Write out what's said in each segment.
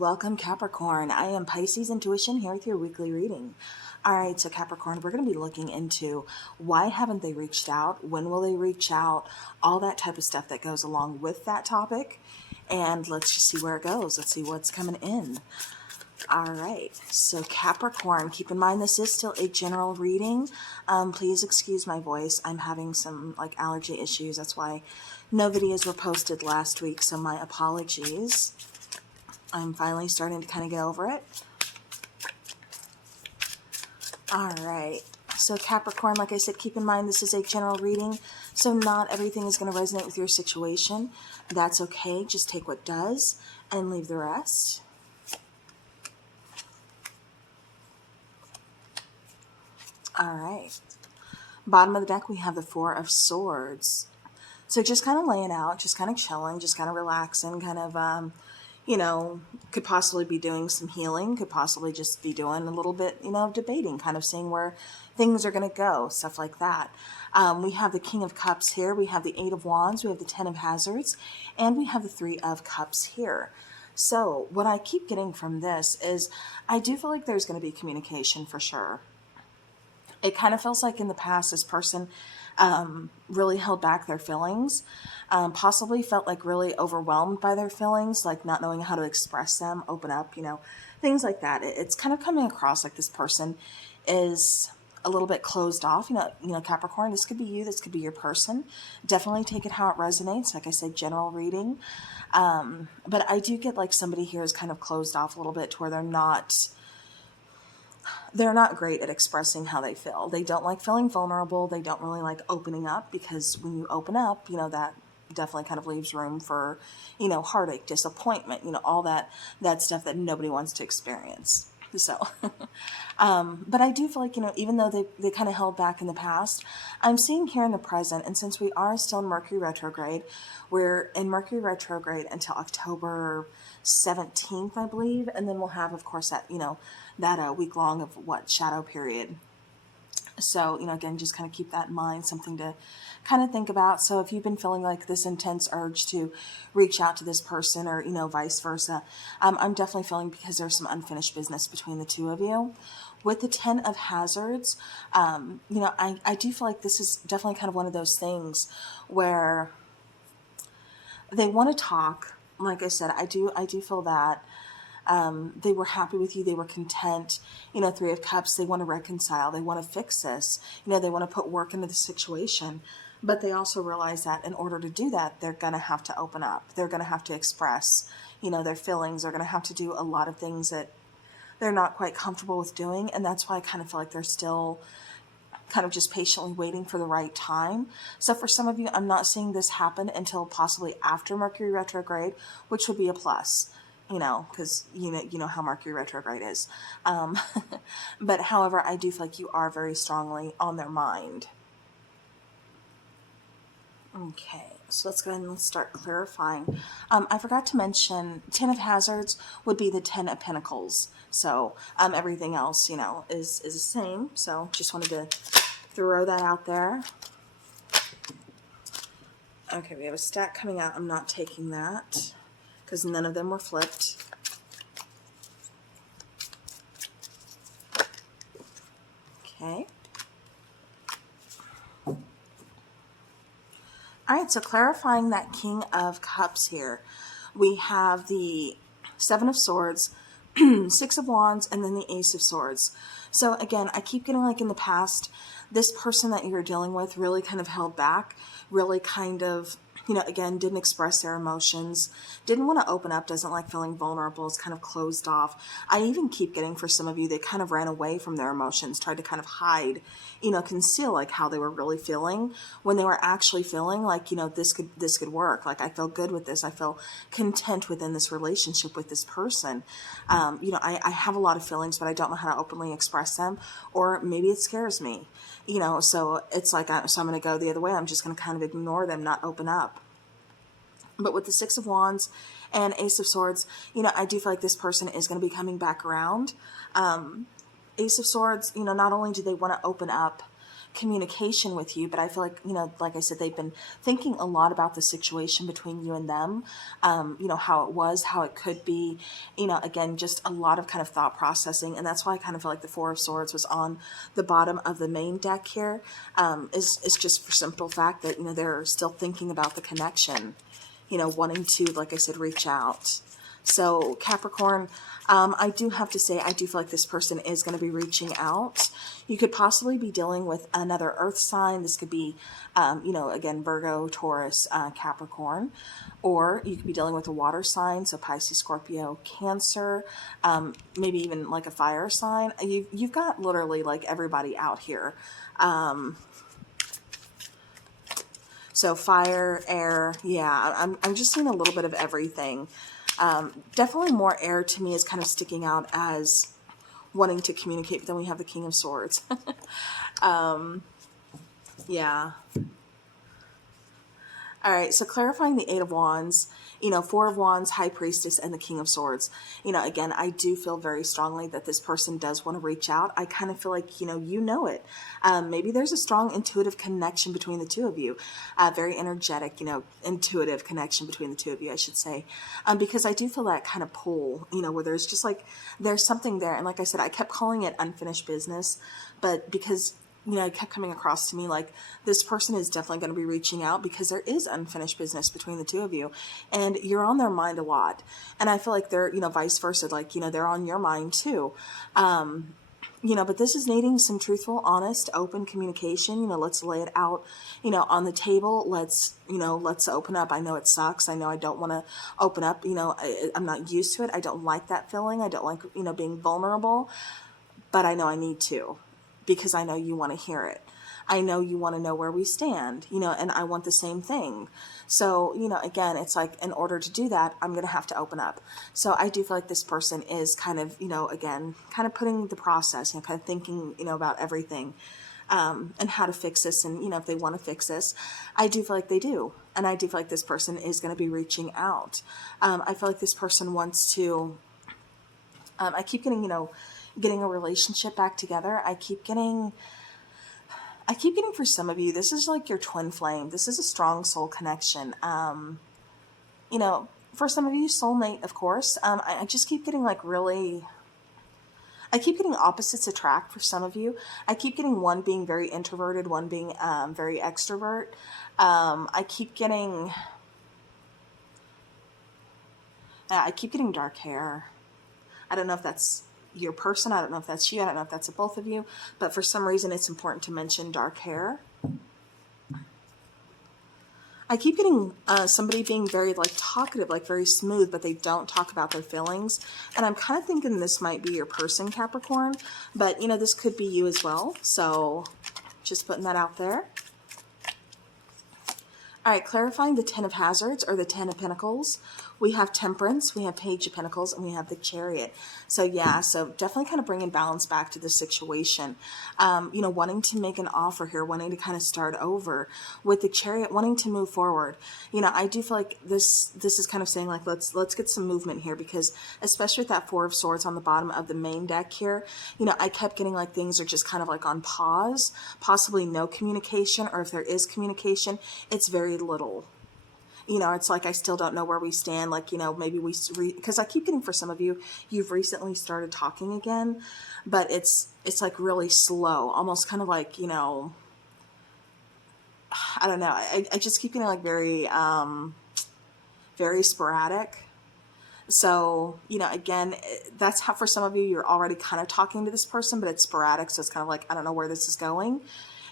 welcome Capricorn. I am Pisces Intuition here with your weekly reading. Alright, so Capricorn, we're going to be looking into why haven't they reached out, when will they reach out, all that type of stuff that goes along with that topic. And let's just see where it goes. Let's see what's coming in. Alright, so Capricorn, keep in mind this is still a general reading. Please excuse my voice. I'm having some allergy issues. That's why no videos were posted last week, so my apologies. I'm finally starting to kind of get over it. Alright, so Capricorn, like I said, keep in mind this is a general reading, so not everything is going to resonate with your situation. That's okay. Just take what does and leave the rest. Alright, bottom of the deck we have the Four of Swords. So just kind of laying out, just kind of chilling, just kind of relaxing, kind of, you know, could possibly be doing some healing, could possibly just be doing a little bit, you know, debating, kind of seeing where things are going to go, stuff like that. We have the King of Cups here, we have the Eight of Wands, we have the Ten of Hazards, and we have the Three of Cups here. So what I keep getting from this is I do feel like there's going to be communication for sure. It kind of feels like in the past this person really held back their feelings, possibly felt like really overwhelmed by their feelings, like not knowing how to express them, open up, you know, things like that. It's kind of coming across like this person is a little bit closed off. You know, Capricorn, this could be you, this could be your person. Definitely take it how it resonates. Like I said, general reading. But I do get like somebody here is kind of closed off a little bit to where they're not great at expressing how they feel. They don't like feeling vulnerable. They don't really like opening up, because when you open up, you know, that definitely kind of leaves room for, you know, heartache, disappointment, you know, all that stuff that nobody wants to experience. So, but I do feel like, you know, even though they kind of held back in the past, I'm seeing here in the present, and since we are still in Mercury retrograde, we're in Mercury retrograde until October 17th, I believe, and then we'll have, of course, that, you know, that week long of shadow period. So, you know, again, just kind of keep that in mind, something to kind of think about. So if you've been feeling like this intense urge to reach out to this person, or, you know, vice versa, I'm definitely feeling, because there's some unfinished business between the two of you. With the Ten of Hazards, you know, I do feel like this is definitely kind of one of those things where they want to talk. Like I said, I do feel that they were happy with you. They were content. You know, Three of Cups, they want to reconcile. They want to fix this. You know, they want to put work into the situation. But they also realize that in order to do that, they're going to have to open up. They're going to have to express, you know, their feelings. They're going to have to do a lot of things that they're not quite comfortable with doing. And that's why I kind of feel like they're still kind of just patiently waiting for the right time. So for some of you, I'm not seeing this happen until possibly after Mercury retrograde, which would be a plus. You know, because you know how Mercury retrograde is. But however, I do feel like you are very strongly on their mind. Okay, so let's go ahead and start clarifying. I forgot to mention, Ten of Hazards would be the Ten of Pentacles. So everything else, you know, is the same. So just wanted to throw that out there. Okay, we have a stack coming out. I'm not taking that, because none of them were flipped. Okay. Alright, so clarifying that King of Cups here, we have the Seven of Swords, Six of Wands, and then the Ace of Swords. So again, I keep getting like in the past, this person that you're dealing with really kind of held back, really kind of, you know, again, didn't express their emotions, didn't want to open up, doesn't like feeling vulnerable, is kind of closed off. I even keep getting for some of you, they kind of ran away from their emotions, tried to kind of hide, you know, conceal like how they were really feeling, when they were actually feeling like, you know, this could work. Like, I feel good with this. I feel content within this relationship with this person. You know, I have a lot of feelings, but I don't know how to openly express them, or maybe it scares me. You know, so it's like, so I'm going to go the other way. I'm just going to kind of ignore them, not open up. But with the Six of Wands and Ace of Swords, you know, I do feel like this person is going to be coming back around. Ace of Swords, you know, not only do they want to open up, communication with you, but I feel like, you know, like I said, they've been thinking a lot about the situation between you and them, you know, how it was, how it could be, you know, again, just a lot of kind of thought processing. And that's why I kind of feel like the Four of Swords was on the bottom of the main deck here, is just for simple fact that, you know, they're still thinking about the connection, you know, wanting to, like I said, reach out. So Capricorn, I do have to say, I do feel like this person is going to be reaching out. You could possibly be dealing with another earth sign. This could be, you know, again, Virgo, Taurus, Capricorn, or you could be dealing with a water sign. So Pisces, Scorpio, Cancer, maybe even like a fire sign. You've got literally like everybody out here. So fire, air, yeah, I'm just seeing a little bit of everything. Definitely more air to me is kind of sticking out as wanting to communicate, but then we have the King of Swords. Yeah. All right, so clarifying the Eight of Wands, you know, Four of Wands, High Priestess, and the King of Swords. You know, again, I do feel very strongly that this person does want to reach out. I kind of feel like, you know it. Maybe there's a strong intuitive connection between the two of you. Very energetic, you know, intuitive connection between the two of you, I should say. Because I do feel that kind of pull, you know, where there's just like, there's something there. And like I said, I kept calling it unfinished business, but because, you know, it kept coming across to me like this person is definitely going to be reaching out because there is unfinished business between the two of you and you're on their mind a lot. And I feel like they're, you know, vice versa, like, you know, they're on your mind too. You know, but this is needing some truthful, honest, open communication. You know, let's lay it out, you know, on the table. Let's, you know, let's open up. I know it sucks. I know I don't want to open up. You know, I'm not used to it. I don't like that feeling. I don't like, you know, being vulnerable, but I know I need to. Because I know you want to hear it. I know you want to know where we stand, you know, and I want the same thing. So, you know, again, it's like in order to do that, I'm going to have to open up. So I do feel like this person is kind of, you know, again, kind of putting the process, you know, kind of thinking, you know, about everything and how to fix this. And, you know, if they want to fix this, I do feel like they do. And I do feel like this person is going to be reaching out. I feel like this person wants to, I keep getting, you know, getting a relationship back together. I keep getting for some of you, this is like your twin flame. This is a strong soul connection. You know, for some of you, soulmate, of course. I just keep getting like really, I keep getting opposites attract for some of you. I keep getting one being very introverted, one being very extrovert. I keep getting dark hair. I don't know if that's your person. I don't know if that's you. I don't know if that's both of you. But for some reason, it's important to mention dark hair. I keep getting somebody being very like talkative, like very smooth, but they don't talk about their feelings. And I'm kind of thinking this might be your person, Capricorn. But, you know, this could be you as well. So just putting that out there. All right, clarifying the Ten of Hazards or the Ten of Pentacles. We have Temperance, we have Page of Pentacles, and we have the Chariot. So yeah, so definitely kind of bringing balance back to the situation. You know, wanting to make an offer here, wanting to kind of start over with the Chariot, wanting to move forward. You know, I do feel like this is kind of saying like, let's get some movement here, because especially with that Four of Swords on the bottom of the main deck here, you know, I kept getting like things are just kind of like on pause, possibly no communication, or if there is communication, it's very little. You know, it's like I still don't know where we stand. Like, you know, maybe because I keep getting for some of you, you've recently started talking again, but it's like really slow, almost kind of like, you know, I don't know. I just keep getting like very sporadic. So, you know, again, that's how for some of you, you're already kind of talking to this person, but it's sporadic. So it's kind of like, I don't know where this is going.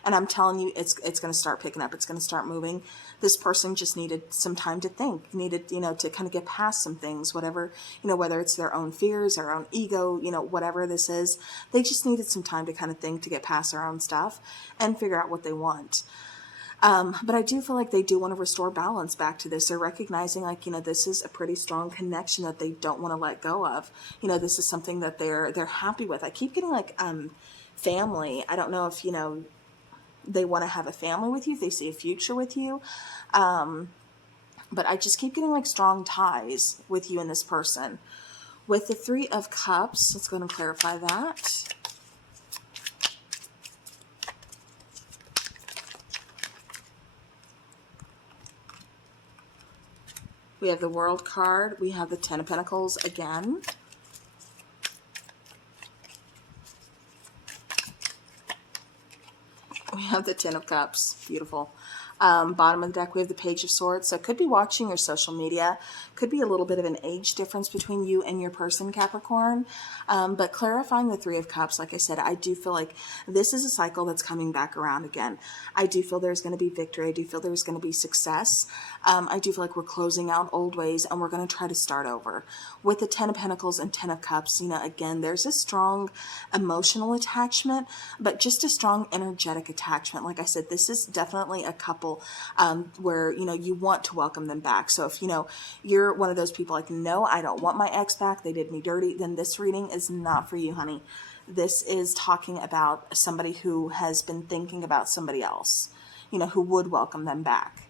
And I'm telling you, it's going to start picking up. It's going to start moving. This person just needed some time to think, needed, you know, to kind of get past some things, whatever, you know, whether it's their own fears, their own ego, you know, whatever this is, they just needed some time to kind of think, to get past their own stuff and figure out what they want. But I do feel like they do want to restore balance back to this. They're recognizing like, you know, this is a pretty strong connection that they don't want to let go of. You know, this is something that they're happy with. I keep getting like, family. I don't know if, you know, they want to have a family with you. They see a future with you. But I just keep getting like strong ties with you and this person. With the Three of Cups, let's go ahead and clarify that. We have the World card. We have the Ten of Pentacles again. We have the Ten of Cups. Beautiful. Bottom of the deck, we have the Page of Swords. So it could be watching your social media. Could be a little bit of an age difference between you and your person, Capricorn. But clarifying the Three of Cups, like I said, I do feel like this is a cycle that's coming back around again. I do feel there's going to be victory. I do feel there's going to be success. I do feel like we're closing out old ways and we're going to try to start over. With the Ten of Pentacles and Ten of Cups, you know, again, there's a strong emotional attachment, but just a strong energetic attachment. Like I said, this is definitely a couple where, you know, you want to welcome them back. So if, you know, you're one of those people like, no, I don't want my ex back, they did me dirty, then this reading is not for you, honey. This is talking about somebody who has been thinking about somebody else, you know, who would welcome them back.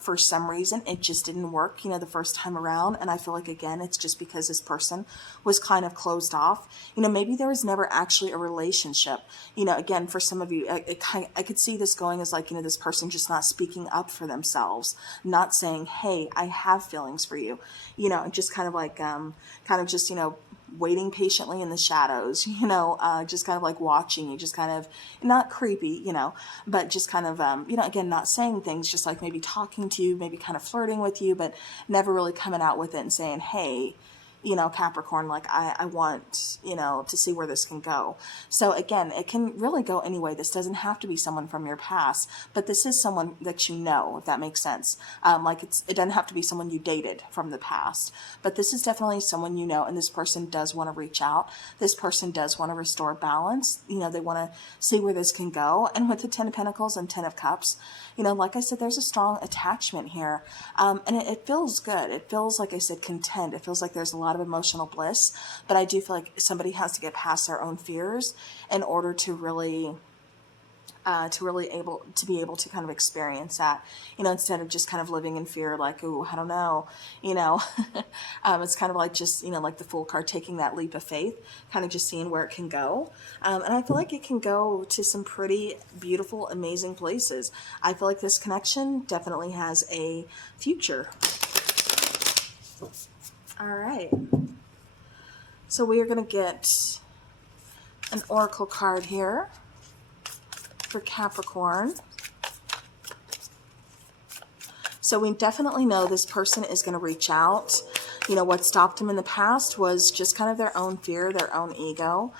For some reason, it just didn't work, you know, the first time around. And I feel like, again, it's just because this person was kind of closed off. You know, maybe there was never actually a relationship. You know, again, for some of you, I could see this going as like, you know, this person just not speaking up for themselves, not saying, hey, I have feelings for you, you know, and just kind of like, kind of just, you know, waiting patiently in the shadows, you know, just kind of like watching you, just kind of not creepy, you know, but just kind of, you know, again, not saying things, just like maybe talking to you, maybe kind of flirting with you, but never really coming out with it and saying, hey, you know, Capricorn, like I want, you know, to see where this can go. So again, it can really go any way. This doesn't have to be someone from your past, but this is someone that you know, if that makes sense. Like it doesn't have to be someone you dated from the past, but this is definitely someone you know, and this person does want to reach out. This person does want to restore balance. You know, they want to see where this can go. And with the Ten of Pentacles and Ten of Cups, you know, like I said, there's a strong attachment here. And it feels good. It feels, like I said, content. It feels like there's a lot of emotional bliss, but I do feel like somebody has to get past their own fears in order to really be able to kind of experience that, you know, instead of just kind of living in fear, like, oh, I don't know, you know. It's kind of like just, you know, like the Fool card, taking that leap of faith, kind of just seeing where it can go. And I feel like it can go to some pretty beautiful, amazing places. I feel like this connection definitely has a future. All right. So we are going to get an oracle card here for Capricorn. So we definitely know this person is going to reach out. You know, what stopped them in the past was just kind of their own fear, their own ego,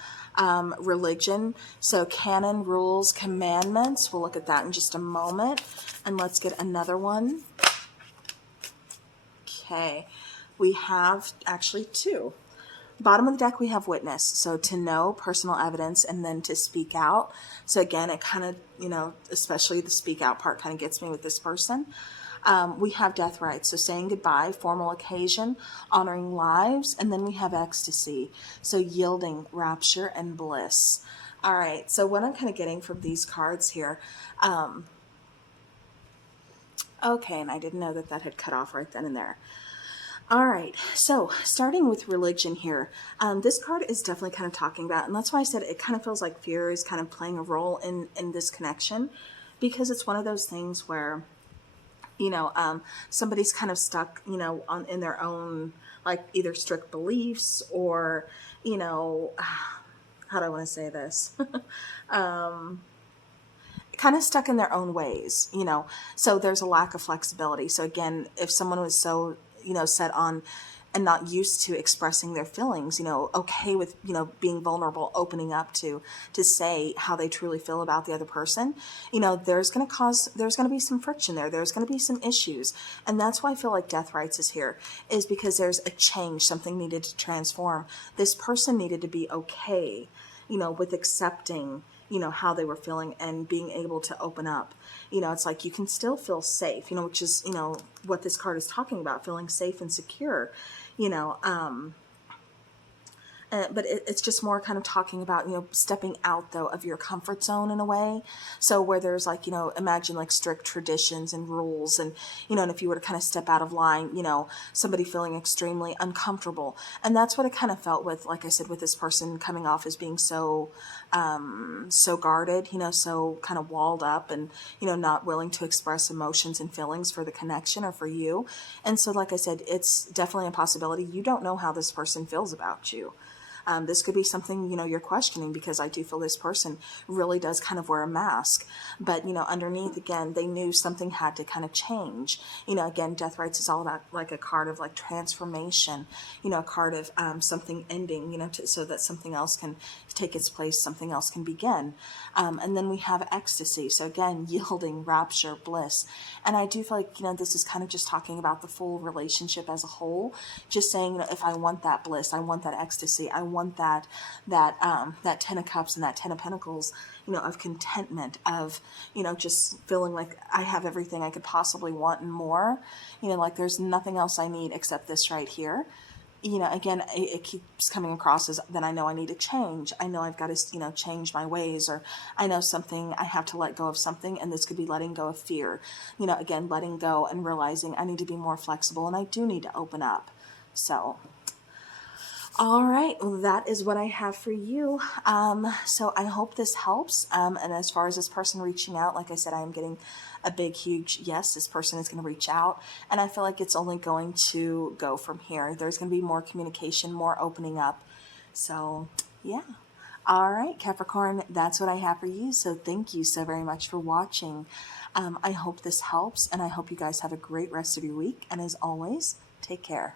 religion. So canon, rules, commandments. We'll look at that in just a moment. And let's get another one. Okay. We have actually two. Bottom of the deck, we have witness. So to know, personal evidence, and then to speak out. So again, it kind of, you know, especially the speak out part kind of gets me with this person. We have death rites. So saying goodbye, formal occasion, honoring lives. And then we have ecstasy. So yielding, rapture, and bliss. All right. So what I'm kind of getting from these cards here. Okay. And I didn't know that that had cut off right then and there. All right, so starting with religion here, this card is definitely kind of talking about, and that's why I said it kind of feels like fear is kind of playing a role in this connection, because it's one of those things where, you know, somebody's kind of stuck, you know, in their own, like, either strict beliefs or, you know, how do I want to say this? Kind of stuck in their own ways, you know, so there's a lack of flexibility. So again, if someone was so, you know, set on and not used to expressing their feelings, you know, okay with, you know, being vulnerable, opening up to say how they truly feel about the other person, you know, there's going to be some friction there. There's going to be some issues. And that's why I feel like death rites is here, is because there's a change, something needed to transform. This person needed to be okay, you know, with accepting, you know, how they were feeling and being able to open up. You know, it's like you can still feel safe, you know, which is, you know, what this card is talking about, feeling safe and secure, you know. But it's just more kind of talking about, stepping out though of your comfort zone in a way. So where there's like, imagine like strict traditions and rules and, and if you were to kind of step out of line, somebody feeling extremely uncomfortable. And that's what it kind of felt with, like I said, with this person coming off as being so, so guarded, so kind of walled up and, not willing to express emotions and feelings for the connection or for you. And so, like I said, it's definitely a possibility. You don't know how this person feels about you. This could be something, you're questioning, because I do feel this person really does kind of wear a mask. But, underneath, again, they knew something had to kind of change. Again, Death Rights is all about like a card of like transformation, a card of something ending, so that something else can take its place, something else can begin. And then we have ecstasy. So again, yielding, rapture, bliss. And I do feel like, this is kind of just talking about the full relationship as a whole. Just saying, if I want that bliss, I want that ecstasy, I want that 10 of Cups and that 10 of Pentacles, of contentment, of, just feeling like I have everything I could possibly want and more, like there's nothing else I need except this right here. Again, it keeps coming across as then I know I need to change. I know I've got to, change my ways, or I know something, I have to let go of something, and this could be letting go of fear. Again, letting go and realizing I need to be more flexible and I do need to open up. So, all right, well, that is what I have for you. So I hope this helps. And as far as this person reaching out, like I said, I am getting a big, huge yes, this person is going to reach out. And I feel like it's only going to go from here. There's going to be more communication, more opening up. So, yeah. All right, Capricorn, that's what I have for you. So thank you so very much for watching. I hope this helps, and I hope you guys have a great rest of your week. And as always, take care.